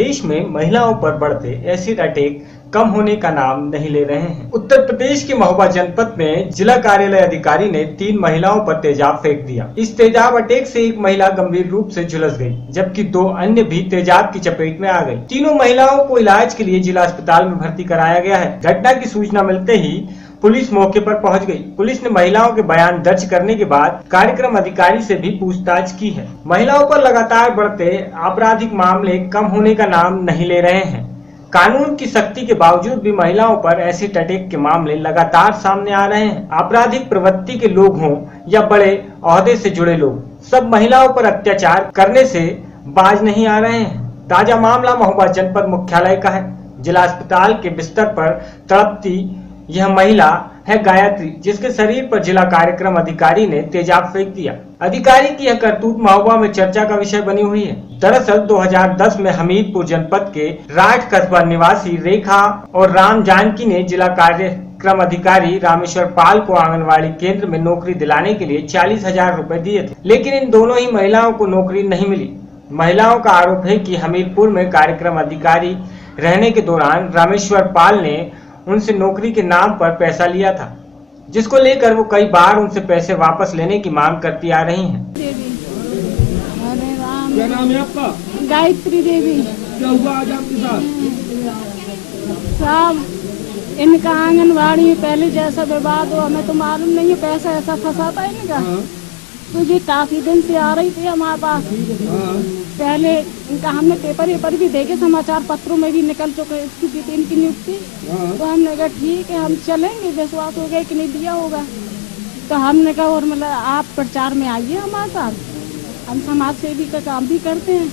देश में महिलाओं पर बढ़ते एसिड अटैक कम होने का नाम नहीं ले रहे हैं। उत्तर प्रदेश के महोबा जनपद में जिला कार्यालय अधिकारी ने 3 महिलाओं पर तेजाब फेंक दिया। इस तेजाब अटैक से एक महिला गंभीर रूप से झुलस गई, जबकि 2 अन्य भी तेजाब की चपेट में आ गई। तीनों महिलाओं को इलाज के लिए जिला अस्पताल में भर्ती कराया गया है। घटना की सूचना मिलते ही पुलिस मौके पर पहुंच गई। पुलिस ने महिलाओं के बयान दर्ज करने के बाद कार्यक्रम अधिकारी से भी पूछताछ की है। महिलाओं पर लगातार बढ़ते आपराधिक मामले कम होने का नाम नहीं ले रहे हैं। कानून की सख्ती के बावजूद भी महिलाओं पर एसिड अटैक के मामले लगातार सामने आ रहे हैं। आपराधिक प्रवृत्ति के लोग हों या बड़े ओहदे से जुड़े लोग, सब महिलाओं पर अत्याचार करने से बाज नहीं आ रहे हैं। ताजा मामला महोबा जनपद मुख्यालय का है। जिला अस्पताल के बिस्तर पर तड़पती यह महिला है गायत्री, जिसके शरीर पर जिला कार्यक्रम अधिकारी ने तेजाब फेंक दिया। अधिकारी की यह करतूत महोबा में चर्चा का विषय बनी हुई है। दरअसल 2010 में हमीरपुर जनपद के राठ कस्बा निवासी रेखा और राम जानकी ने जिला कार्यक्रम अधिकारी रामेश्वर पाल को आंगनवाड़ी केंद्र में नौकरी दिलाने के लिए 40,000 रुपए दिए थे, लेकिन इन दोनों ही महिलाओं को नौकरी नहीं मिली। महिलाओं का आरोप है कि हमीरपुर में कार्यक्रम अधिकारी रहने के दौरान रामेश्वर पाल ने उनसे नौकरी के नाम पर पैसा लिया था, जिसको लेकर वो कई बार उनसे पैसे वापस लेने की मांग करती आ रही हैं। क्या नाम है आपका? गायत्री देवी। क्या हुआ आज आपके साथ? साहब, इनका आंगनवाड़ी में पहले जैसा विवाद हो हमें तो मालूम नहीं है, पैसा ऐसा फंसाता है इनका। तो ये काफी दिन से आ रही थी हमारे पास। पहले इनका हमने पेपर भी देखे, समाचार पत्रों में भी निकल चुके इनकी नियुक्ति। तो हमने कहा ठीक है हम चलेंगे, विश्वास हो गया कि नहीं दिया होगा। तो हमने कहा और मतलब आप प्रचार में आइए हमारे साथ, हम समाज सेवी का काम भी करते हैं।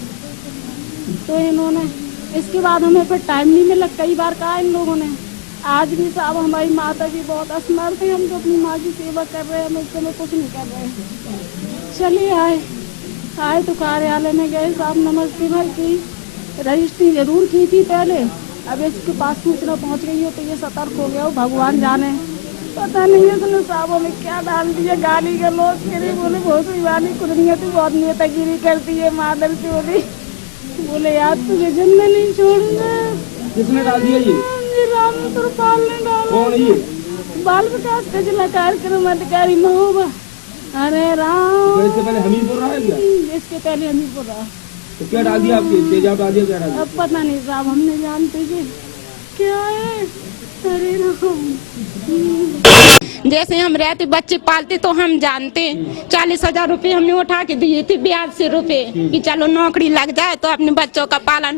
तो इन्होंने इसके बाद हमें फिर टाइम नहीं मिला, कई बार कहा इन लोगों ने। आज भी साहब हमारी माता जी बहुत असमर्थ है, हम तो अपनी माँ की सेवा कर रहे हैं, हम इस समय कुछ नहीं कर रहे। चलिए आए तो कार्यालय में गए, साहब नमस्ते भाई की रजिस्ट्री जरूर की थी पहले, अब इसके पास सूचना पहुंच गई हो तो ये सतर्क हो गया हो, भगवान जाने। पता नहीं इसने साहब हमें क्या डाल दिया, गाली गलौज करी, बोले भोसड़ी वाली कुदनिया तो बहुत नेतागिरी करती है, मादर चोरी। बोले यार तुझे जिंदा नहीं छोड़ूंगा। किसने डाल दिया ये? रामेश्वर पाल ने डाला। कौन है ये? बाल विकास का जिला कार्यक्रम अधिकारी महोबा। अरे राम, तो इससे पहले हमीरपुर रहा है क्या? इसके पहले हमीरपुर रहा। तो क्या डाल दिया आपके? तेजाब डाल दिया, क्या डाल दिया? अब पता नहीं साहब, हमने जानते जी क्या है। अरे राम, जैसे हम रहते बच्चे पालते तो हम जानते 40,000 रुपए हमने उठा के दिए थे ब्याज से रुपए कि चलो नौकरी लग जाए तो अपने बच्चों का पालन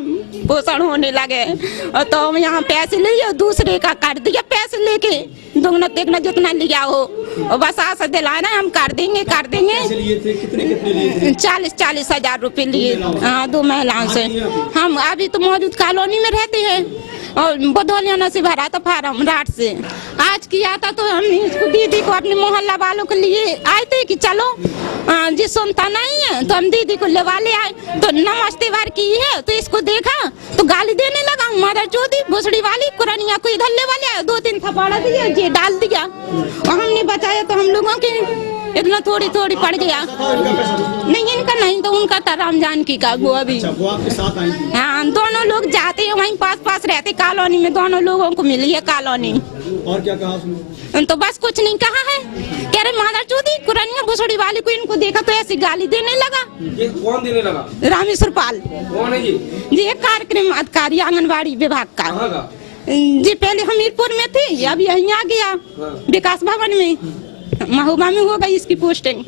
पोषण होने लगे। और तो हम यहाँ पैसे लिए दूसरे का कर दिया, पैसे लेके दुगना तिगना जितना लिया हो और बस आशा दिलाए ना हम कर देंगे। कितने 40,000 रुपए लिए। हाँ, 2 महिलाओं से। हम अभी तो मौजूद कॉलोनी में रहते हैं और बदौलियाना से भरा था फार्म रात से। आज किया था तो हम इसको दीदी को अपने मोहल्ला वालों के लिए आए थे कि चलो जी सुनता नहीं है तो हम दीदी को लेवा ले आए। तो नमस्ते बार की है तो इसको देखा तो गाली देने लगा, मदर चोदी भोसड़ी वाली कुरानिया को इधर लेवा ले आया, 2-3 थप्पड़ दिया, ये डाल दिया और हमने बचाया तो हम लोगों के इतना थोड़ी पड़ गया। नहीं इनका नहीं तो उनका था राम जानकी का। वो अभी वो आपके साथ आई थी? हाँ, दोनों लोग जाते हैं वहीं पास रहते कॉलोनी में, दोनों लोगों को मिली है कॉलोनी। और क्या कहा उसने? तो बस कुछ नहीं कहा है, कह रहे मादर चोदी कुरानिया भोसड़ी वाली को इनको देखा तो ऐसी गाली देने लगा। ये कौन देने लगा? रामेश्वर पाल। कौन है ये? ये कार्यक्रम अधिकारी आंगनबाड़ी विभाग का। कहाँ का? जी पहले हमीरपुर में थी, अभी यहीं आ गया विकास भवन में, महोबा में हो गई इसकी पोस्टिंग।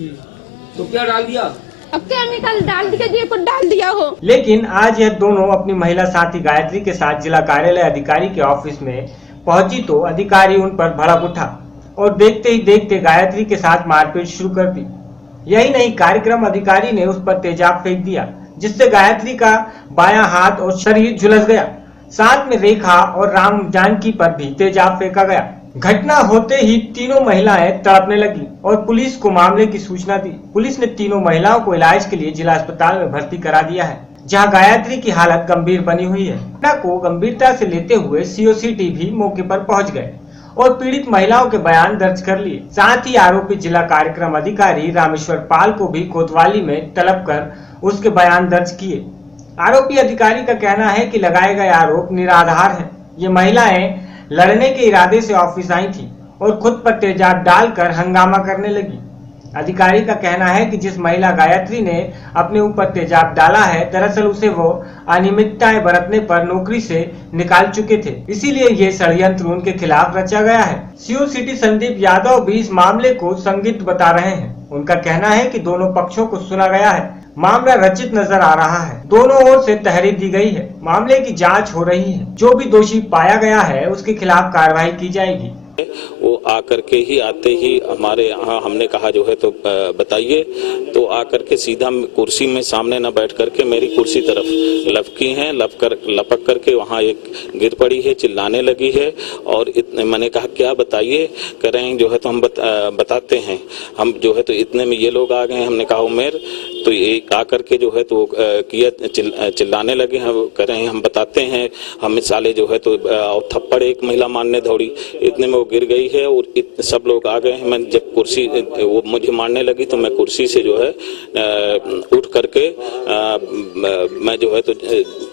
तो क्या डाल दिया? अब केमिकल डाल दिया, ये कुछ डाल दिया हो। लेकिन आज यह दोनों अपनी महिला साथी गायत्री के साथ जिला कार्यालय अधिकारी के ऑफिस में पहुंची तो अधिकारी उन पर भड़क उठा और देखते ही देखते गायत्री के साथ मारपीट शुरू कर दी। यही नहीं, कार्यक्रम अधिकारी ने उस पर तेजाब फेंक दिया, जिससे गायत्री का बायां हाथ और शरीर झुलस गया। साथ में रेखा और राम जानकी पर भी तेजाब फेंका गया। घटना होते ही तीनों महिलाएं तड़पने लगी और पुलिस को मामले की सूचना दी। पुलिस ने तीनों महिलाओं को इलाज के लिए जिला अस्पताल में भर्ती करा दिया है, जहां गायत्री की हालत गंभीर बनी हुई है। घटना को गंभीरता से लेते हुए COCT भी मौके पर पहुंच गए और पीड़ित महिलाओं के बयान दर्ज कर लिए। साथ ही आरोपी जिला कार्यक्रम अधिकारी रामेश्वर पाल को भी कोतवाली में तलब कर उसके बयान दर्ज किए। आरोपी अधिकारी का कहना है कि लगाए गए आरोप निराधार हैं। ये महिलाएं लड़ने के इरादे से ऑफिस आई थी और खुद पर तेजाब डालकर हंगामा करने लगी। अधिकारी का कहना है कि जिस महिला गायत्री ने अपने ऊपर तेजाब डाला है, दरअसल उसे वो अनियमितताएं बरतने पर नौकरी से निकाल चुके थे, इसीलिए ये षड्यंत्र उनके खिलाफ रचा गया है। सीओ सिटी संदीप यादव भी इस मामले को संदिग्ध बता रहे हैं। उनका कहना है कि दोनों पक्षों को सुना गया है, मामला रचित नजर आ रहा है, दोनों ओर से तहरीर दी गई है, मामले की जांच हो रही है, जो भी दोषी पाया गया है उसके खिलाफ कार्रवाई की जाएगी। वो आकर के ही आते ही हमारे यहाँ हमने कहा जो है तो बताइए, तो आकर के सीधा कुर्सी में सामने न बैठ करके मेरी कुर्सी तरफ लपकी हैं, लपक करके वहाँ एक गिर पड़ी है, चिल्लाने लगी है और इतने मैंने कहा क्या बताइए, कह रहे हैं जो है तो हम बताते हैं, हम जो है तो इतने में ये लोग आ गए। हमने कहा उमेर, तो ये आकर के जो है तो किया चिल्लाने लगे हैं, कह रहे हैं हम बताते हैं, हम साले जो है तो थप्पड़ एक महिला मारने दौड़ी, इतने में वो गिर गई है और सब लोग आ गए हैं। मैं जब कुर्सी वो मुझे मारने लगी तो मैं कुर्सी से जो है उठ करके मैं जो है तो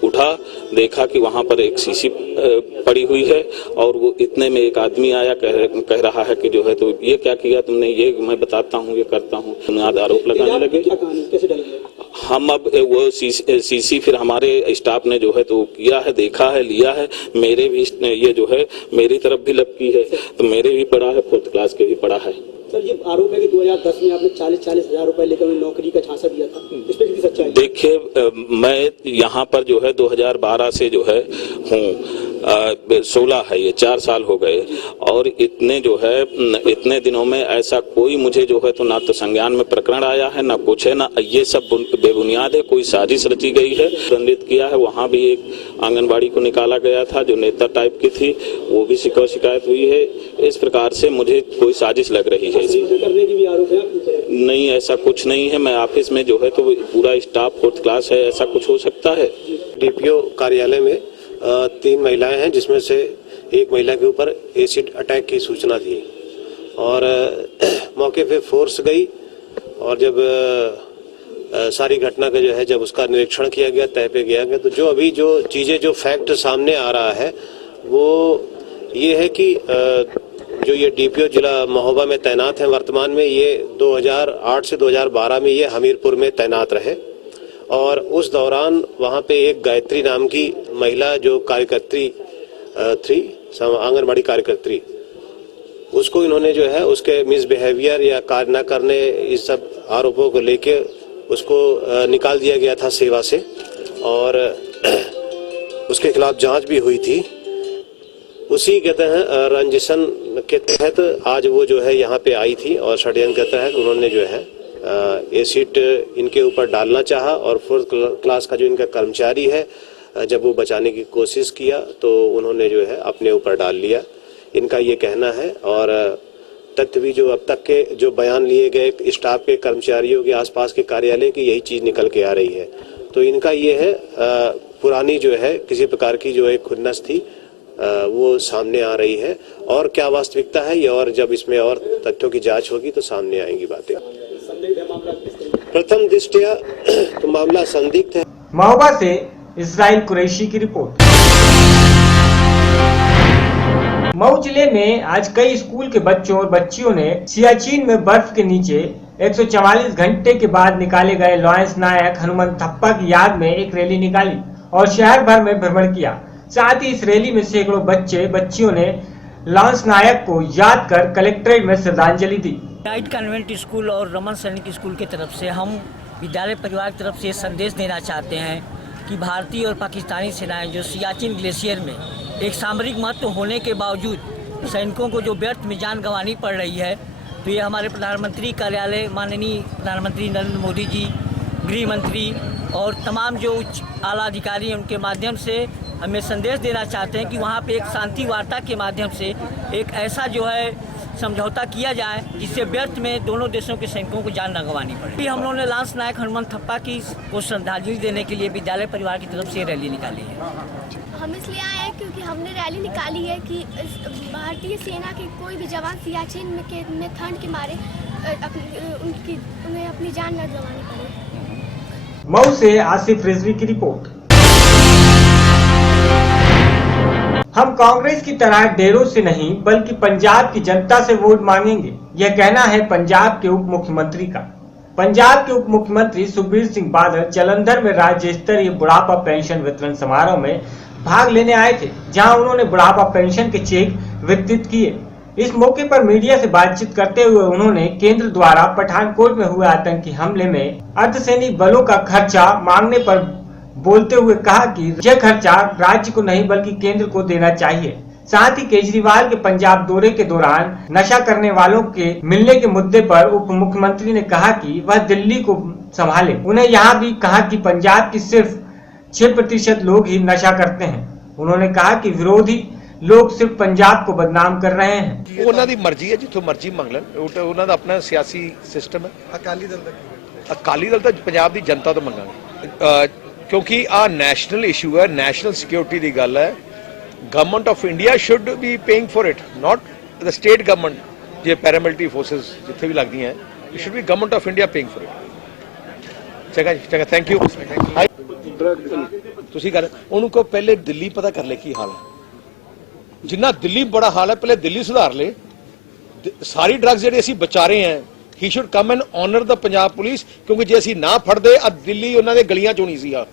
उठा, देखा कि वहाँ पर एक शीशी पड़ी हुई है और वो इतने में एक आदमी आया, कह रहा है कि जो है तो ये क्या किया तुमने, ये मैं बताता हूँ, ये करता हूँ, बुनियाद आरोप लगाने लगे। हम अब वो सीसी फिर हमारे स्टाफ ने जो है तो किया है, देखा है, लिया है, मेरे भी ये जो है मेरी तरफ भी लपकी है, तो मेरे भी पड़ा है, 4th क्लास के भी पड़ा है। सर ये आरोप है कि 2010 में आपने 40-40 हजार रुपए लेकर उन्हें नौकरी का झांसा दिया था, इस पे कितनी सच्चाई? देखिए मैं यहाँ पर जो है 2012 से जो है हूँ, 16 है ये, 4 साल हो गए और इतने जो है इतने दिनों में ऐसा कोई मुझे जो है तो ना तो संज्ञान में प्रकरण आया है, ना कुछ है, ना ये सब बेबुनियाद है, कोई साजिश रची गई है, दंडित किया है। वहाँ भी एक आंगनबाड़ी को निकाला गया था जो नेता टाइप की थी, वो भी शिकायत हुई है। इस प्रकार से मुझे कोई साजिश लग रही है। करने की भी आरोप है? नहीं, ऐसा कुछ नहीं है। मैं ऑफिस में जो है तो पूरा स्टाफ 4th क्लास है, ऐसा कुछ हो सकता है? डीपीओ कार्यालय में 3 महिलाएं हैं, जिसमें से एक महिला के ऊपर एसिड अटैक की सूचना थी और मौके पे फोर्स गई और जब सारी घटना का जो है जब उसका निरीक्षण किया गया, तय पे किया गया, तो जो अभी जो चीजें जो फैक्ट सामने आ रहा है वो ये है कि जो ये डीपीओ जिला महोबा में तैनात हैं वर्तमान में, ये 2008 से 2012 में ये हमीरपुर में तैनात रहे और उस दौरान वहाँ पे एक गायत्री नाम की महिला जो कार्यकर्त्री थी, आंगनबाड़ी कार्यकर्त्री, उसको इन्होंने जो है उसके मिसबिहेवियर या कार्य न करने, इस सब आरोपों को लेके उसको निकाल दिया गया था सेवा से और उसके खिलाफ जांच भी हुई थी। उसी के तहत रंजिशन के तहत आज वो जो है यहाँ पे आई थी और षड्यंत्र के तहत उन्होंने जो है एसिड इनके ऊपर डालना चाहा और 4th क्लास का जो इनका कर्मचारी है, जब वो बचाने की कोशिश किया तो उन्होंने जो है अपने ऊपर डाल लिया, इनका ये कहना है। और तथ्य भी जो अब तक के जो बयान लिए गए स्टाफ के कर्मचारियों के आसपास के कार्यालय की, यही चीज निकल के आ रही है। तो इनका ये है पुरानी जो है किसी प्रकार की जो एक खुन्नस थी वो सामने आ रही है और क्या वास्तविकता है ये, और जब इसमें और तथ्यों की जांच होगी तो सामने आएंगी बातें। प्रथम दृष्टया तो मामला संदिग्ध है। महोबा से इस्राइल कुरैशी की रिपोर्ट। मऊ जिले में आज कई स्कूल के बच्चों और बच्चियों ने सियाचिन में बर्फ के नीचे 144 घंटे के बाद निकाले गए लॉयंस नायक हनुमंत थप्पा की याद में एक रैली निकाली और शहर भर में भ्रमण किया। साथ ही इस रैली में सैकड़ों बच्चे बच्चियों ने लॉयंस नायक को याद कर कलेक्ट्रेट में श्रद्धांजलि दी। नाइट कन्वेंट स्कूल और रमन सैनिक स्कूल की तरफ से हम विद्यालय परिवार की तरफ से संदेश देना चाहते हैं कि भारतीय और पाकिस्तानी सेनाएं जो सियाचिन ग्लेशियर में एक सामरिक महत्व होने के बावजूद सैनिकों को जो व्यर्थ में जान गंवानी पड़ रही है, तो ये हमारे प्रधानमंत्री कार्यालय, माननीय प्रधानमंत्री नरेंद्र मोदी जी, गृह मंत्री और तमाम जो उच्च आला अधिकारी हैं, उनके माध्यम से हमें संदेश देना चाहते हैं कि वहाँ पे एक शांति वार्ता के माध्यम से एक ऐसा जो है समझौता किया जाए जिससे व्यर्थ में दोनों देशों के सैनिकों को जान न गंवानी पड़े। हम लोगों ने लांस नायक हनुमंत थप्पा की को श्रद्धांजलि देने के लिए विद्यालय परिवार की तरफ से रैली निकाली है। हम इसलिए आए हैं क्योंकि हमने रैली निकाली है कि भारतीय सेना के कोई भी जवान सियाचिन में ठंड के मारे उन्हें अपनी जान न गंवानी पड़े। मऊ से आसिफ रिजवी की रिपोर्ट। हम कांग्रेस की तरह डेरों से नहीं बल्कि पंजाब की जनता से वोट मांगेंगे, यह कहना है पंजाब के उप मुख्यमंत्री का। पंजाब के उप मुख्यमंत्री सुखबीर सिंह बादल जालंधर में राज्य स्तरीय बुढ़ापा पेंशन वितरण समारोह में भाग लेने आए थे, जहां उन्होंने बुढ़ापा पेंशन के चेक वितरित किए। इस मौके पर मीडिया से बातचीत करते हुए उन्होंने केंद्र द्वारा पठानकोट में हुए आतंकी हमले में अर्धसैनिक बलों का खर्चा मांगने पर बोलते हुए कहा कि यह खर्चा राज्य को नहीं बल्कि केंद्र को देना चाहिए। साथ ही केजरीवाल के पंजाब दौरे के दौरान नशा करने वालों के मिलने के मुद्दे पर उप मुख्यमंत्री ने कहा कि वह दिल्ली को संभाले। उन्हें यहाँ भी कहा कि पंजाब की सिर्फ 6% लोग ही नशा करते हैं। उन्होंने कहा कि विरोधी लोग सिर्फ पंजाब को बदनाम कर रहे हैं। ਉਹਨਾਂ ਦੀ ਮਰਜ਼ੀ ਹੈ, ਜਿੱਥੋਂ ਮਰਜ਼ੀ ਮੰਗ ਲੈਣ, ਉਹਨਾਂ ਦਾ ਆਪਣਾ ਸਿਆਸੀ ਸਿਸਟਮ ਹੈ। ਅਕਾਲੀ ਦਲ ਤਾਂ ਪੰਜਾਬ ਦੀ ਜਨਤਾ ਤੋਂ ਮੰਗਾਂਗੇ, ਕਿਉਂਕਿ ਆ ਨੈਸ਼ਨਲ ਇਸ਼ੂ ਹੈ, ਨੈਸ਼ਨਲ ਸਿਕਿਉਰਿਟੀ ਦੀ ਗੱਲ ਹੈ। Government of India should be paying for it, not the state government. ਜੇ ਪੈਰਾਮਿਲਟਰੀ ਫੋਰਸਸ ਜਿੱਥੇ ਵੀ ਲੱਗਦੀਆਂ, it should be government of India paying for it. ਚੰਗਾ ਜੀ, ਚੰਗਾ, ਥੈਂਕ ਯੂ। ਤੁਸੀਂ ਕਰ ਉਹਨੂੰ ਕਹੋ ਪਹਿਲੇ ਦਿੱਲੀ ਪਤਾ ਕਰ ਲੈ ਕੀ ਹਾਲ ਹੈ। ਜਿੰਨਾ ਦਿੱਲੀ ਬੜਾ ਹਾਲ ਹੈ, ਪਹਿਲੇ ਦਿੱਲੀ ਸੁਧਾਰ ਲੈ। ਸਾਰੀ ਡਰੱਗਸ ਜਿਹੜੇ ਅਸੀਂ ਬਚਾ ਰਹੇ ਹਾਂ, he should come and honour the Punjab police, ਕਿਉਂਕਿ ਜੇ ਅਸੀਂ ਨਾ ਫੜਦੇ ਆ ਦਿੱਲੀ ਉਹਨਾਂ ਦੇ ਗਲੀਆਂ ਚੋਂ ਨਹੀਂ ਸੀਗਾ।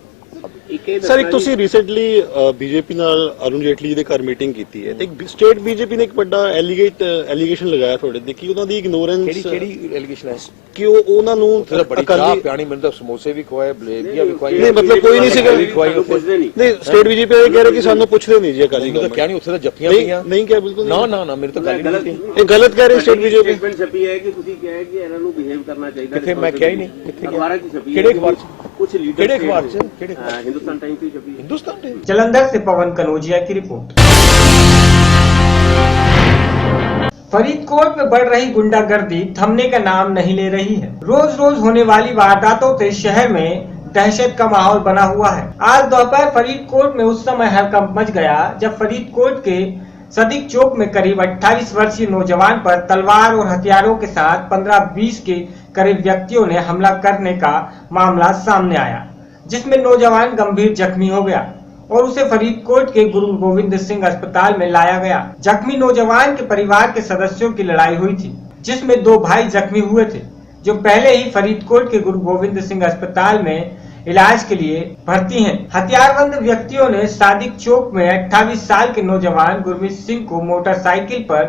ਸਰ, ਇੱਕ ਤੁਸੀਂ ਰੀਸੈਂਟਲੀ ਬੀਜੇਪੀ ਨਾਲ ਅਰੁਣ ਜੇਟਲੀ ਦੇ ਘਰ ਮੀਟਿੰਗ ਕੀਤੀ ਹੈ ਤੇ ਇੱਕ ਸਟੇਟ ਬੀਜੇਪੀ ਨੇ ਇੱਕ ਵੱਡਾ ਐਲੀਗੇਸ਼ਨ ਲਗਾਇਆ ਤੁਹਾਡੇ ਤੇ ਕਿ ਉਹਨਾਂ ਦੀ ਇਗਨੋਰੈਂਸ। ਕਿਹੜੀ ਐਲੀਗੇਸ਼ਨ ਹੈ ਕਿ ਉਹਨਾਂ ਨੂੰ ਬੜੀ ਚਾਹ ਪਿਆਣੀ, ਮੈਨੂੰ ਤਾਂ ਸਮੋਸੇ ਵੀ ਖਵਾਏ, ਬਲੇਬੀਆਂ ਵੀ ਖਵਾਈ। ਨਹੀਂ, ਮਤਲਬ ਕੋਈ ਨਹੀਂ ਸੀਗਾ। ਨਹੀਂ, ਸਟੇਟ ਬੀਜੇਪੀ ਵਾਲੇ ਕਹਿ ਰਹੇ ਕਿ ਸਾਨੂੰ ਪੁੱਛਦੇ ਨਹੀਂ ਜੀ ਅਕਾਲੀ ਦਲ। ਕਿਹਾ ਨਹੀਂ, ਉੱਥੇ ਤਾਂ ਜੱਫੀਆਂ ਪਈਆਂ। ਨਹੀਂ ਕਿਹਾ, ਬਿਲਕੁਲ ਨਾ ਮੇਰੇ ਤਾਂ ਗੱਲ ਨਹੀਂ ਕੀਤੀ। ਇਹ ਗਲਤ ਕਹਿ ਰਹੇ ਸਟੇਟ ਬੀਜੇਪੀ। ਛਪੀ ਹੈ ਕਿ ਤੁਸੀਂ ਕਿਹਾ ਕਿ ਇਹਨਾਂ ਨੂੰ ਬਿਹੇਵ ਕਰਨਾ ਚਾਹੀਦਾ। ਕਿੱਥੇ ਮੈਂ ਕਿਹਾ ਹੀ ਨਹੀਂ। ਕਿੱਥੇ ਅਖਬਾਰਾਂ 'ਚ ਛਪੀ ਹੈ। ਕਿਹੜੇ ਅਖਬਾਰ 'ਚ? ਕੁਝ ਲੀਡਰ ਕਿਹੜੇ अखबार से? हिंदुस्तान टाइम्स की छपी है। हिंदुस्तान टाइम्स। जालंधर से पवन कनौजिया की रिपोर्ट। फरीदकोट में बढ़ रही गुंडागर्दी थमने का नाम नहीं ले रही है। रोज रोज होने वाली वारदातों से शहर में दहशत का माहौल बना हुआ है। आज दोपहर फरीदकोट में उस समय हड़कंप मच गया जब फरीदकोट के सदीक चौक में करीब 28 वर्षीय नौजवान पर तलवार और हथियारों के साथ 15-20 के करीब व्यक्तियों ने हमला करने का मामला सामने आया, जिसमें नौजवान गंभीर जख्मी हो गया और उसे फरीदकोट के गुरु गोविंद सिंह अस्पताल में लाया गया। जख्मी नौजवान के परिवार के सदस्यों की लड़ाई हुई थी, जिसमें 2 भाई जख्मी हुए थे, जो पहले ही फरीदकोट के गुरु गोविंद सिंह अस्पताल में इलाज के लिए भर्ती हैं। हथियारबंद व्यक्तियों ने सादिक चौक में 28 साल के नौजवान गुरमीत सिंह को मोटरसाइकिल पर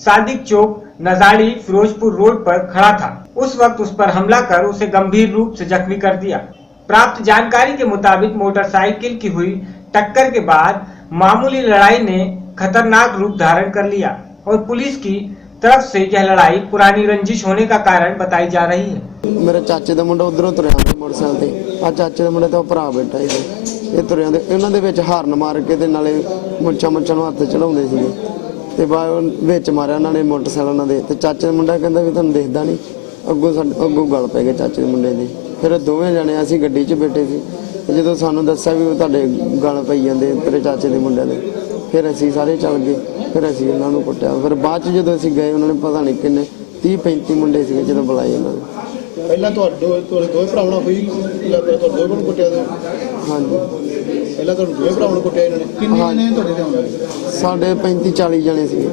सादिक चौक नजाड़ी फिरोजपुर रोड पर खड़ा था, उस वक्त उस पर हमला कर उसे गंभीर रूप से जख्मी कर दिया। प्राप्त जानकारी के मुताबिक मोटरसाइकिल की हुई टक्कर के बाद मामूली लड़ाई ने खतरनाक रूप धारण कर लिया और पुलिस की तरफ से यह लड़ाई पुरानी रंजिश होने का कारण बताई जा रही है। मेरे चाचे का मुंडा उधरों तुरया मोटरसाइकिल ते, आ चाचे के मुंडे तो भरा बैठा ही ये तुरया इन्होंने विच हारन मार के ते नाले मुच्छां नूं हत्थ चढ़ाउंदे सीगे ते बाद विच मारिया उन्होंने मोटरसाइकिल उन्होंने ते चाचे का मुंडा कहंदा भी तुहानूं दिखदा नहीं, अगों गल पै गई चाचे के मुंडे दी। फिर दोवें जने असीं गड्डी 'च बैठे सी ते जदों सानूं दस्सिया भी तुहाडे गल पई जांदे तेरे चाचे के मुंडे दे, फिर असीं सारे चल गए। फिर असीं उन्हां नूं कुੱਟਿਆ। फिर बाद च जदों असीं गए उन्होंने पता नहीं किन्ने 30-35 मुंडे सीगे जदों बुलाए उन्होंने। ਪਹਿਲਾਂ ਤੁਹਾਡੇ ਦੋਵੇਂ ਭਰਾਵਾਂ ਨਾਲ ਹੋਈ ਤੁਹਾਡੇ ਦੋਵੇਂ ਨੂੰ ਕੁੱਟਿਆ? ਹਾਂਜੀ, ਪਹਿਲਾਂ ਤੁਹਾਨੂੰ ਦੋਵੇਂ ਭਰਾਵਾਂ ਨੂੰ ਕੁੱਟਿਆ ਇਹਨਾਂ ਨੇ? ਕਿੰਨੇ ਜਣੇ ਤੁਹਾਡੇ ਤੇ ਆਉਂਦੇ? ਸਾਡੇ 35-40 ਜਣੇ ਸੀਗੇ।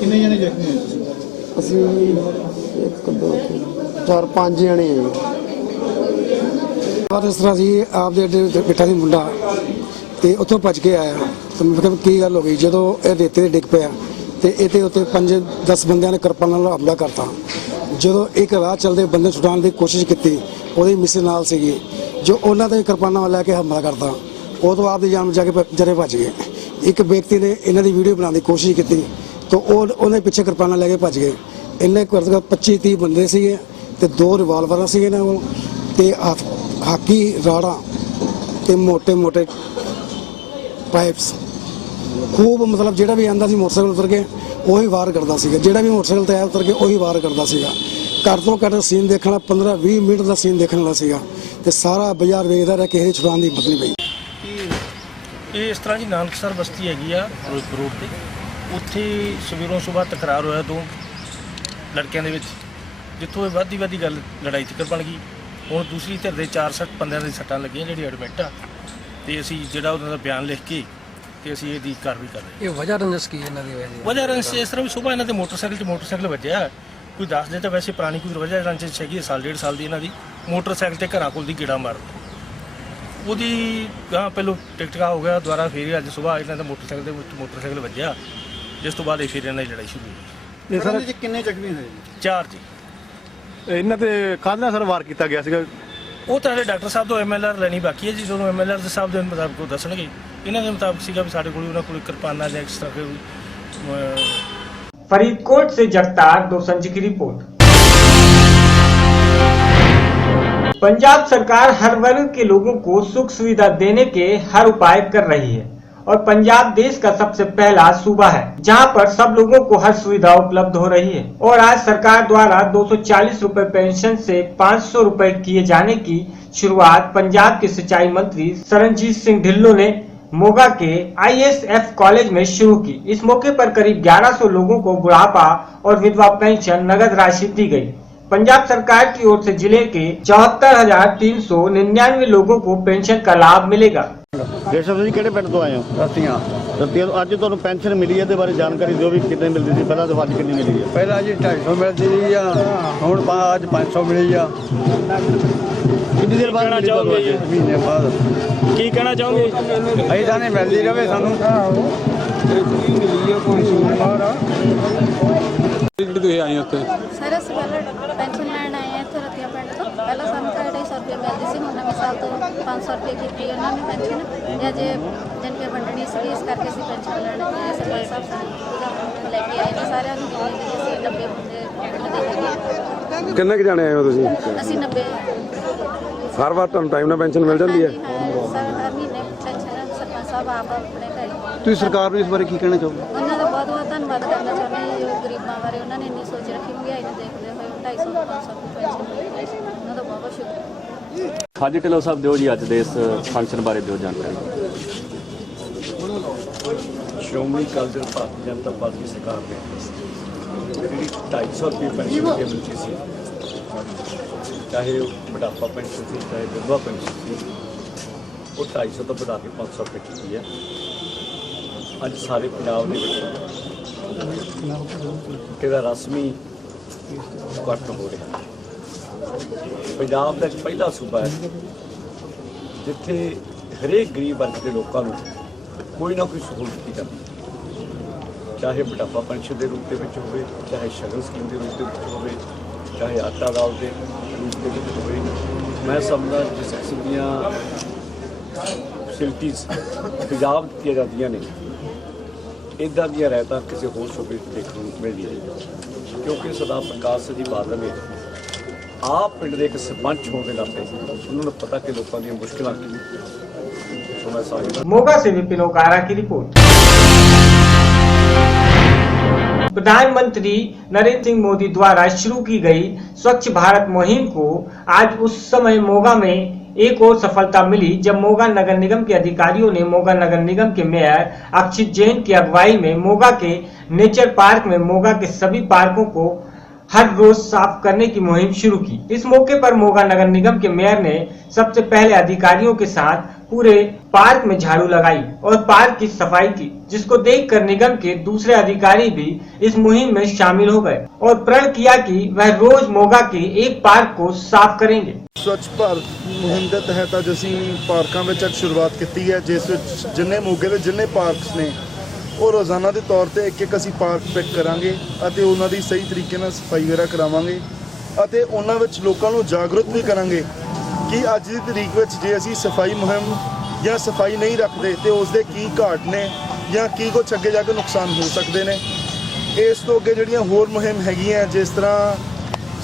ਕਿੰਨੇ ਜਣੇ ਜ਼ਖਮੀ ਹੋਏ ਤੁਸੀਂ? ਅਸੀਂ 1 2 3 4 5 ਜਣੇ ਆ ਜੀ। ਬਾਤ ਇਸ ਤਰ੍ਹਾਂ ਸੀ, ਆਪਦੇ ਅੱਡੇ ਬੈਠਾ ਸੀ ਮੁੰਡਾ ਤੇ ਉੱਥੋਂ ਭੱਜ ਕੇ ਆਇਆ ਤੇ ਮੈਂ ਕਿਹਾ ਕੀ ਗੱਲ ਹੋ ਗਈ। ਜਦੋਂ ਇਹ ਰੇਤੇ ਤੇ ਡਿੱਗ ਪਿਆ ਤੇ ਇਹਦੇ ਉੱਤੇ 5-10 ਬੰਦਿਆਂ ਨੇ ਕਿਰਪਾਨਾਂ ਨਾਲ ਹਮਲਾ ਕਰਤਾ। ਜਦੋਂ ਇੱਕ ਰਾਹ ਚੱਲਦੇ ਬੰਦੇ ਛੁਡਾਉਣ ਦੀ ਕੋਸ਼ਿਸ਼ ਕੀਤੀ, ਉਹਦੀ ਮਿਸ ਨਾਲ ਸੀਗੀ, ਜੋ ਉਹਨਾਂ ਤੇ ਕਿਰਪਾਨਾਂ ਲੈ ਕੇ ਹਮਲਾ ਕਰਤਾ। ਉਹ ਤੋਂ ਆਪਦੀ ਜਾਨ ਬਚਾ ਕੇ ਜਰੇ ਭੱਜ ਗਏ। ਇੱਕ ਵਿਅਕਤੀ ਨੇ ਇਹਨਾਂ ਦੀ ਵੀਡੀਓ ਬਣਾਉਣ ਦੀ ਕੋਸ਼ਿਸ਼ ਕੀਤੀ ਤਾਂ ਉਹਨੇ ਪਿੱਛੇ ਕਿਰਪਾਨਾਂ ਲੈ ਕੇ ਭੱਜ ਗਏ। ਇੰਨੇ ਘੱਟ 25-30 ਬੰਦੇ ਸੀਗੇ ਤੇ 2 ਰਿਵਾਲਵਰਾਂ ਸੀਗੇ ਇਹਨਾਂ ਕੋਲ ਤੇ ਹਾਕੀ ਰਾੜਾਂ ਤੇ ਮੋਟੇ ਪਾਈਪਸ। ਖੂਬ ਮਤਲਬ ਜਿਹੜਾ ਵੀ ਆਂਦਾ ਸੀ ਮੋਟਰਸਾਈਕਲ ਉਤਰ ਕੇ ਉਹੀ ਵਾਰ ਕਰਦਾ ਸੀਗਾ, ਜਿਹੜਾ ਵੀ ਮੋਟਰਸਾਈਕਲ ਤੇ ਆਇਆ ਉਤਰ ਕੇ ਉਹੀ ਵਾਰ ਕਰਦਾ ਸੀਗਾ। ਘੱਟ ਤੋਂ ਘੱਟ ਸੀਨ ਦੇਖਣਾ 15-20 ਮਿੰਟ ਦਾ ਸੀਨ ਦੇਖਣ ਵਾਲਾ ਸੀਗਾ ਤੇ ਸਾਰਾ ਬਾਜ਼ਾਰ ਵੇਖਦਾ ਰਿਹਾ, ਕਿਸੇ ਦੀ ਛੁਡਾਉਣ ਦੀ ਹਿੰਮਤ ਨਹੀਂ ਪਈ। ਇਹ ਇਸ ਤਰ੍ਹਾਂ ਦੀ ਨਾਨਕਸਰ ਬਸਤੀ ਹੈਗੀ ਆ ਫਿਰੋਜ਼ਪੁਰ ਰੋਡ ਤੇ, ਉੱਥੇ ਸਵੇਰੋਂ ਸੁਬਾਹ ਤਕਰਾਰ ਹੋਇਆ 2 ਲੜਕਿਆਂ ਦੇ ਵਿੱਚ, ਜਿੱਥੋਂ ਇਹ ਵੱਧਦੀ ਗੱਲ ਲੜਾਈ ਤੱਕ ਬਣ ਗਈ। ਹੁਣ ਦੂਸਰੀ ਧਿਰ ਦੇ 4 ਬੰਦਿਆਂ ਦੇ ਸੱਟਾਂ ਲੱਗੀਆਂ ਜਿਹੜੀ ਐਡਮਿਟ ਆ, ਤੇ ਅਸੀਂ ਜਿਹੜਾ ਉਹਨਾਂ ਦਾ ਬਿਆਨ ਲਿਖ ਕੇ ਤੇ ਅਸੀਂ ਇਹਦੀ ਕਾਰਵਾਈ ਕਰ ਰਹੇ ਇਹ ਵਜ੍ਹਾ ਰੰਜਸ ਕੀ ਇਹਨਾਂ ਦੀ ਵੈਸੇ? ਵਜ੍ਹਾ ਰੰਜਿਸ਼ ਇਸ ਤਰ੍ਹਾਂ ਵੀ ਸੁਬਾਹ ਇਹਨਾਂ ਦੇ ਮੋਟਰਸਾਈਕਲ ਵੱਜਿਆ। ਕੋਈ ਦੱਸਦੇ ਤਾਂ ਵੈਸੇ ਪੁਰਾਣੀ ਕੋਈ ਵਜ੍ਹਾ ਰੰਜਿਸ਼ ਹੈਗੀ, ਸਾਲ ਡੇਢ ਸਾਲ ਦੀ ਇਹਨਾਂ ਦੀ। ਮੋਟਰਸਾਈਕਲ ਤੇ ਘਰਾਂ ਕੋਲ ਦੀ ਗੇੜਾ ਮਾਰ ਉਹਦੀ ਗਾਂ ਪਹਿਲੋਂ ਟਿਕਟਕਾ ਹੋ ਗਿਆ ਦੁਬਾਰਾ, ਫਿਰ ਅੱਜ ਸੁਬਾਹ ਇਹਨਾਂ ਦਾ ਮੋਟਰਸਾਈਕਲ ਵੱਜਿਆ, ਜਿਸ ਤੋਂ ਬਾਅਦ ਇਹ ਫਿਰ ਇਹਨਾਂ ਦੀ ਲੜਾਈ ਸ਼ੁਰੂ ਹੋਈ। ਇਹ ਸਰ ਕਿੰਨੇ ਜ਼ਖਮੀ ਹੋਏ? 4 ਜੀ। ਇਹਨਾਂ ਤੇ ਕਾਹਦੇ ਨਾਲ ਸਰ ਵਾਰ ਕੀਤਾ ਗਿਆ ਸੀਗਾ? ਉਹ ਤਾਂ ਸਾਡੇ ਡਾਕਟਰ ਸਾਹਿਬ ਤੋਂ MLR ਲੈਣੀ ਬਾਕੀ ਹੈ ਜੀ, ਤੁਹਾਨੂੰ MLR ਦੇ ਸਾਹਿਬ ਦੇ ਮੁਤਾਬਕ ਉਹ ਦੱਸਣਗੇ। ਇਹਨਾਂ ਦੇ ਮੁਤਾਬਕ ਸੀਗਾ ਵੀ ਸਾਡੇ ਕੋਲ ਉਹਨਾਂ ਕੋਲ ਕਿਰਪਾਨਾਂ ਜਾਂ ਇਸ ਤਰ੍ਹਾਂ ਕੋਈ। फरीदकोट से जगतार दोसंज की रिपोर्ट। पंजाब सरकार हर वर्ग के लोगों को सुख सुविधा देने के हर उपाय कर रही है और पंजाब देश का सबसे पहला सूबा है जहां पर सब लोगों को हर सुविधा उपलब्ध हो रही है। और आज सरकार द्वारा 240 रुपए पेंशन से 500 रुपए किए जाने की शुरुआत पंजाब के सिंचाई मंत्री शरणजीत सिंह ढिल्लों ने मोगा के ISF कॉलेज में शुरू की। इस मौके पर करीब 1100 लोगों को बुढ़ापा और विधवा पेंशन नगद राशि दी गई। पंजाब सरकार की ओर से जिले के 74,399 लोगों को पेंशन का लाभ मिलेगा। ਤੁਸੀਂ ਕਿਹੜੇ ਪਿੰਡ ਤੋਂ ਆਏ ਹੋ? ਰਤੀਆਂ। ਅੱਜ ਤੁਹਾਨੂੰ ਪੈਨਸ਼ਨ ਮਿਲੀ ਹੈ, ਇਹਦੇ ਬਾਰੇ ਜਾਣਕਾਰੀ ਦਿਓ ਵੀ ਕਿੰਨੇ ਮਿਲਦੀ ਸੀ ਪਹਿਲਾਂ ਤੇ ਅੱਜ ਕਿੰਨੀ ਮਿਲੀ ਹੈ? ਪਹਿਲਾਂ ਜੀ 250 ਮਿਲਦੀ ਆ, ਹੁਣ ਅੱਜ 500 ਮਿਲੀ ਆ। ਕਿੰਨੀ ਦੇਰ ਬਾਅਦ ਮਿਲੀ ਤੁਹਾਨੂੰ ਅੱਜ? ਮਹੀਨੇ ਬਾਅਦ। ਕੀ ਕਹਿਣਾ ਚਾਹੋਗੇ? ਅਸੀਂ ਤਾਂ ਮਿਲਦੀ ਰਵੇ ਸਾਨੂੰ। ਤੁਸੀਂ ਆਏ ਉੱਥੇ ਸਰ ਅਸੀਂ ਪਹਿਲਾਂ ਪੈਨਸ਼ਨ ਲੈਣ ਆਏ ਹਾਂ ਇੱਥੇ ਰਤੀਆ ਪਿੰਡ ਤੋਂ। ਪਹਿਲਾਂ ਸਾਨੂੰ 250 ਰੁਪਏ ਮਿਲਦੀ ਸੀ, ਹੁਣ ਨਵੇਂ ਸਾਲ ਤੋਂ 500 ਰੁਪਏ ਕੀਤੀ ਉਹਨਾਂ ਨੇ ਪੈਨਸ਼ਨ। ਤੇ ਅਜੇ ਜਨ ਕੇ ਵੰਡਣੀ ਸੀ, ਇਸ ਕਰਕੇ ਅਸੀਂ ਪੈਨਸ਼ਨ ਲੈਣ ਆਏ। ਸਰਪੰਚ ਸਾਹਿਬ ਸਾਨੂੰ ਲੈ ਕੇ ਆਏ ਨੇ ਸਾਰਿਆਂ ਨੂੰ, ਅਸੀਂ 90 ਬੰਦੇ। ਕਿੰਨੇ ਕੁ ਜਾਣੇ ਆਏ ਹੋ ਤੁਸੀਂ? ਅਸੀਂ 90। ਹਰ ਵਾਰ ਤੁਹਾਨੂੰ ਟਾਈਮ ਨਾਲ ਪੈਨਸ਼ਨ ਮਿਲ ਜਾਂਦੀ ਹੈ? ਸਰ ਹਰ ਮਹੀਨੇ ਪੈਨਸ਼ਨ ਸਰਪੰਚ ਸਾਹਿਬ ਆਪ ਆਪਣੇ ਘਰ। ਤੁਸੀਂ ਸਰਕਾਰ ਨੂੰ ਇਸ ਬਾਰੇ ਕੀ ਕਹਿਣਾ ਚਾਹੋਗੇ? ਉਹਨਾਂ ਦਾ ਬਹੁਤ ਬਹੁਤ ਧੰਨਵਾਦ ਕਰਨਾ ਚਾਹੁੰਦੇ ਹਾਂ ਜੋ ਗਰੀਬਾਂ ਬਾਰੇ ਉਹਨਾਂ ਨੇ ਇੰਨੀ ਸੋਚ ਰੱਖੀ। ਮਹਿੰਗਾਈ ਨੂੰ ਦੇਖਦੇ ਹੋਏ 250 500 ਦੀ ਪੈਨਸ਼ਨ ਮਿਲੀ, ਉਹਨਾਂ ਦਾ ਬਹੁਤ ਬਹੁਤ ਸ਼ੁਕਰੀਆ। ਹਾਂਜੀ ਢਿੱਲੋਂ ਸਾਹਿਬ ਦਿਓ ਜੀ ਅੱਜ ਦੇ ਇਸ ਫੰਕਸ਼ਨ ਬਾਰੇ ਦਿਓ ਜਾਣਕਾਰੀ। ਸ਼੍ਰੋਮਣੀ ਅਕਾਲੀ ਦਲ ਭਾਰਤੀ ਜਨਤਾ ਪਾਰਟੀ ਸਰਕਾਰ ਨੇ ਜਿਹੜੀ 250 ਰੁਪਏ ਪੈਨਸ਼ਨ ਮਿਲਦੀ ਸੀ, ਚਾਹੇ ਉਹ ਬੁਢਾਪਾ ਪੈਨਸ਼ਨ ਸੀ ਚਾਹੇ ਵਿਧਵਾ ਪੈਨਸ਼ਨ ਸੀ, ਉਹ 250 ਤੋਂ ਵਧਾ ਕੇ 500 ਰੁਪਏ ਕੀਤੀ ਹੈ। ਅੱਜ ਸਾਰੇ ਪੰਜਾਬ ਦੇ ਵਿੱਚ ਇਹਦਾ ਰਸਮੀ ਉਦਘਾਟਨ ਹੋ ਰਿਹਾ। ਪੰਜਾਬ ਦਾ ਇੱਕ ਪਹਿਲਾ ਸੂਬਾ ਹੈ ਜਿੱਥੇ ਹਰੇਕ ਗਰੀਬ ਵਰਗ ਦੇ ਲੋਕਾਂ ਨੂੰ ਕੋਈ ਨਾ ਕੋਈ ਸਹੂਲਤ ਦਿੱਤੀ ਜਾਂਦੀ ਹੈ, ਚਾਹੇ ਬੁਢਾਪਾ ਪੈਨਸ਼ਨ ਦੇ ਰੂਪ ਦੇ ਵਿੱਚ ਹੋਵੇ, ਚਾਹੇ ਸ਼ਗਨ ਸਕੀਮ ਦੇ ਰੂਪ ਦੇ ਵਿੱਚ ਹੋਵੇ, ਚਾਹੇ ਆਟਾ ਦਾਲ ਦੇ ਰੂਪ ਦੇ ਵਿੱਚ ਹੋਵੇ। ਮੈਂ ਸਮਝਦਾ ਜਿਸ ਕਿਸਮ ਦੀਆਂ ਫੈਸਿਲਿਟੀਜ਼ ਪੰਜਾਬ ਦਿੱਤੀਆਂ ਜਾਂਦੀਆਂ ਨੇ, ਇੱਦਾਂ ਦੀਆਂ ਰਹਿਤਾਂ ਕਿਸੇ ਹੋਰ ਸੂਬੇ ਦੇਖਣ ਨੂੰ ਮਿਲਦੀ ਹੈ। ਕਿਉਂਕਿ ਸਰਦਾਰ ਪ੍ਰਕਾਸ਼ ਸਿੰਘ ਜੀ ਬਾਦਲ ਨੇ ਆਪ ਪਿੰਡ ਦੇ ਇੱਕ ਸਰਪੰਚ ਹੋਣ ਦੇ ਨਾਤੇ ਉਹਨਾਂ ਨੂੰ ਪਤਾ ਕਿ ਲੋਕਾਂ ਦੀਆਂ ਮੁਸ਼ਕਿਲਾਂ ਕੀ ਨੇ। ਸੋ ਮੈਂ ਸਮਝਦਾ। मोगा से विपिन ओकारा की रिपोर्ट। प्रधानमंत्री नरेंद्र सिंह मोदी द्वारा शुरू की गई स्वच्छ भारत मुहिम को आज उस समय मोगा में एक और सफलता मिली जब मोगा नगर निगम के अधिकारियों ने मोगा नगर निगम के मेयर अक्षित जैन की अगुवाई में मोगा के नेचर पार्क में मोगा के सभी पार्कों को हर रोज साफ करने की मुहिम शुरू की। इस मौके पर मोगा नगर निगम के मेयर ने सबसे पहले अधिकारियों के साथ पूरे पार्क में झाड़ू लगाई और पार्क की सफाई की, जिसको देखकर निगम के दूसरे अधिकारी भी इस मुहिम में शामिल हो गए और प्रण किया कि वह रोज मोगा के एक पार्क को साफ करेंगे। स्वच्छ भारत मुहिम के तहत अज असीं पार्कों में शुरुआत की है, जिस जिन्ने मोगे के जिन्ने पार्क्स ने ਉਹ ਰੋਜ਼ਾਨਾ ਦੇ ਤੌਰ ਤੇ ਇੱਕ ਅਸੀਂ ਪਾਰਕ ਪਿਕ ਕਰਾਂਗੇ ਅਤੇ ਉਹਨਾਂ ਦੀ ਸਹੀ ਤਰੀਕੇ ਨਾਲ ਸਫਾਈ ਵਗੈਰਾ ਕਰਾਵਾਂਗੇ ਅਤੇ ਉਹਨਾਂ ਵਿੱਚ ਲੋਕਾਂ ਨੂੰ ਜਾਗਰੂਕ ਵੀ ਕਰਾਂਗੇ ਕਿ ਅੱਜ ਦੀ ਤਰੀਕ ਵਿੱਚ ਜੇ ਅਸੀਂ ਸਫਾਈ ਮੁਹਿੰਮ ਜਾਂ ਸਫਾਈ ਨਹੀਂ ਰੱਖਦੇ ਤੇ ਉਸ ਦੇ ਕੀ ਘਾਟ ਨੇ ਜਾਂ ਕੀ ਕੁਛ ਅੱਗੇ ਜਾ ਕੇ ਨੁਕਸਾਨ ਹੋ ਸਕਦੇ ਨੇ। ਇਸ ਤੋਂ ਅੱਗੇ ਜਿਹੜੀਆਂ ਹੋਰ ਮੁਹਿੰਮ ਹੈਗੀਆਂ, ਜਿਸ ਤਰ੍ਹਾਂ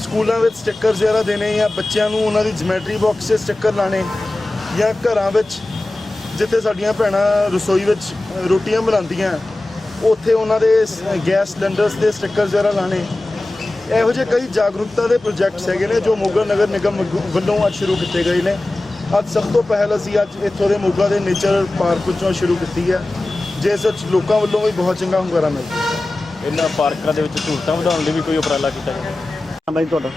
ਸਕੂਲਾਂ ਵਿੱਚ ਸਟickers ਵਗੈਰਾ ਦੇਣੇ ਜਾਂ ਬੱਚਿਆਂ ਨੂੰ ਉਹਨਾਂ ਦੀ ਜਿਮੈਟਰੀ ਬਾਕਸ 'ਤੇ ਸਟicker ਲਾਣੇ ਜਾਂ ਘਰਾਂ ਵਿੱਚ ਜਿੱਥੇ ਸਾਡੀਆਂ ਭੈਣਾਂ ਰਸੋਈ ਵਿੱਚ ਰੋਟੀਆਂ ਬਣਾਉਂਦੀਆਂ ਉੱਥੇ ਉਹਨਾਂ ਦੇ ਗੈਸ ਸਿਲੰਡਰਸ ਦੇ ਸਟickers ਵਗੈਰਾ ਲਾਣੇ। ਇਹੋ ਜਿਹੇ ਕਈ ਜਾਗਰੂਕਤਾ ਦੇ ਪ੍ਰੋਜੈਕਟਸ ਹੈਗੇ ਨੇ ਜੋ ਮੋਗਾ ਨਗਰ ਨਿਗਮ ਵੱਲੋਂ ਅੱਜ ਸ਼ੁਰੂ ਕੀਤੇ ਗਏ ਨੇ। ਅੱਜ ਸਭ ਤੋਂ ਪਹਿਲ ਅਸੀਂ ਅੱਜ ਇੱਥੋਂ ਦੇ ਮੋਗਾ ਦੇ ਨੇਚਰ ਪਾਰਕ ਵਿੱਚੋਂ ਸ਼ੁਰੂ ਕੀਤੀ ਹੈ, ਜਿਸ ਵਿੱਚ ਲੋਕਾਂ ਵੱਲੋਂ ਵੀ ਬਹੁਤ ਚੰਗਾ ਹੁੰਗਾਰਾ ਮਿਲਦਾ। ਇਹਨਾਂ ਪਾਰਕਾਂ ਦੇ ਵਿੱਚ ਸਹੂਲਤਾਂ ਵਧਾਉਣ ਲਈ ਵੀ ਕੋਈ ਉਪਰਾਲਾ ਕੀਤਾ ਜਾਂਦਾ? ਬਾਈ ਤੁਹਾਡਾ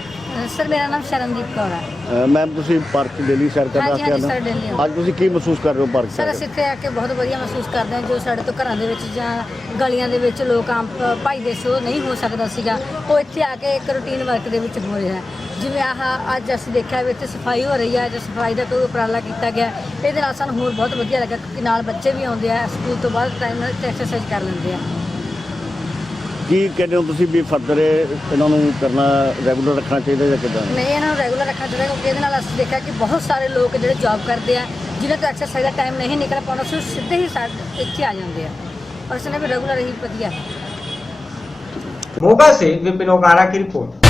ਸਰ ਮੇਰਾ ਨਾਮ ਸ਼ਰਨਦੀਪ ਕੌਰ ਹੈ। ਮੈਮ ਤੁਸੀਂ ਪਾਰਕ ਡੇਲੀ ਸੈਰ ਕਰਨ ਹਾਂਜੀ, ਵਾਸਤੇ ਸਰ, daily ਆਉਂਦੇ। ਅੱਜ ਤੁਸੀਂ ਕੀ ਮਹਿਸੂਸ ਕਰ ਰਹੇ ਹੋ ਪਾਰਕ ਸਰ ਅਸੀਂ ਇੱਥੇ ਆ ਕੇ ਬਹੁਤ ਵਧੀਆ ਮਹਿਸੂਸ ਕਰਦੇ ਹਾਂ। ਜੋ ਸਾਡੇ ਤੋਂ ਘਰਾਂ ਦੇ ਵਿੱਚ ਜਾਂ ਗਲੀਆਂ ਦੇ ਵਿੱਚ ਲੋਕ ਆਮ ਭਾਈਦੇ ਸੀ ਉਹ ਨਹੀਂ ਹੋ ਸਕਦਾ ਸੀਗਾ, ਉਹ ਇੱਥੇ ਆ ਕੇ ਇੱਕ ਰੂਟੀਨ ਵਰਕ ਦੇ ਵਿੱਚ ਹੋ ਰਿਹਾ ਹੈ। ਜਿਵੇਂ ਆਹ ਅੱਜ ਅਸੀਂ ਦੇਖਿਆ ਵੀ ਇੱਥੇ ਸਫਾਈ ਹੋ ਰਹੀ ਹੈ, ਜੋ ਸਫਾਈ ਦਾ ਕੋਈ ਉਪਰਾਲਾ ਕੀਤਾ ਗਿਆ, ਇਹਦੇ ਨਾਲ ਸਾਨੂੰ ਹੋਰ ਬਹੁਤ ਵਧੀਆ ਲੱਗਾ ਕਿਉਂਕਿ ਨਾਲ ਬੱਚੇ ਵੀ ਆਉਂਦੇ ਆ ਸਕੂਲ ਤੋਂ ਬਾਅਦ ਟਾਈਮ ਨਾਲ ਐਕਸਰਸਾਈਜ਼ ਕਰ ਲੈਂਦੇ ਆ। ਕੀ ਕਹਿੰਦੇ ਹੋ ਤੁਸੀਂ ਵੀ ਫਰਦਰ ਇਹਨਾਂ ਨੂੰ ਕਰਨਾ ਰੈਗੂਲਰ ਰੱਖਣਾ ਚਾਹੀਦਾ ਜਾਂ ਕਿੱਦਾਂ? ਨਹੀਂ, ਇਹਨਾਂ ਨੂੰ ਰੈਗੂਲਰ ਰੱਖਣਾ ਚਾਹੀਦਾ ਕਿਉਂਕਿ ਇਹਦੇ ਨਾਲ ਅਸੀਂ ਦੇਖਿਆ ਕਿ ਬਹੁਤ ਸਾਰੇ ਲੋਕ ਜਿਹੜੇ ਜੌਬ ਕਰਦੇ ਆ ਜਿਹਨਾਂ ਤੋਂ ਐਕਸਰਸਾਈਜ਼ ਦਾ ਟਾਈਮ ਨਹੀਂ ਨਿਕਲ ਪਾਉਂਦਾ ਸੀ, ਉਹ ਸਿੱਧੇ ਹੀ ਸਾਡੇ ਇੱਥੇ ਆ ਜਾਂਦੇ ਆ और इसने भी रेगुलर ही पतिया। मोगा से विपिन ओगारा की रिपोर्ट।